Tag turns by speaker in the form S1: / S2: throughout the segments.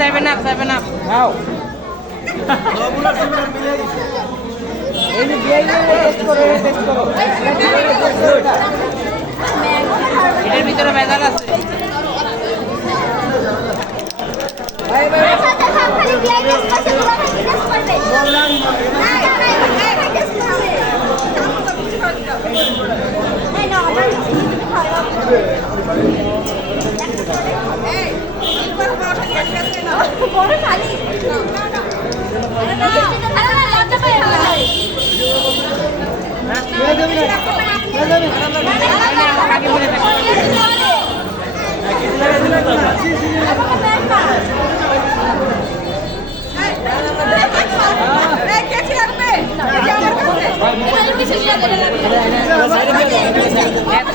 S1: Seven up seven up
S2: খাও এই যে
S1: এটার ভিতরে ভেজাল আছে
S3: বড় খালি না না না
S1: এত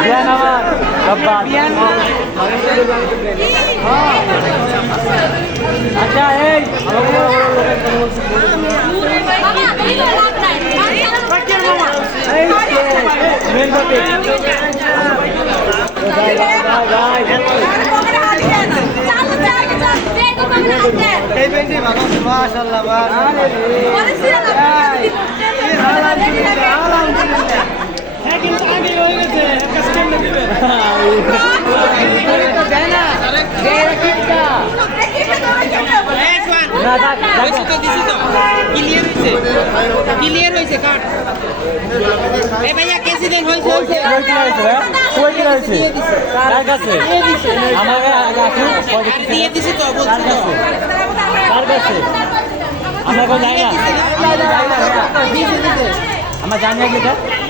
S2: বিয়ান আমার বাবা বিয়ান আচ্ছা এই ভালো বড় বড় লোকের কথা বলছি এই মেন টপিক ভাই ভাই ভাই এই বেন্টি ভালো মাশাআল্লাহ। আরে হ্যাঁ কিন্তু
S1: ক্লিয়ার হয়েছে কাট এই ভাইয়া কেসি দেন হয়েছে হয়েছে
S2: কই কই
S1: দিয়ে দিছি তো বলছি
S2: আমরা কোন জানি না জানি না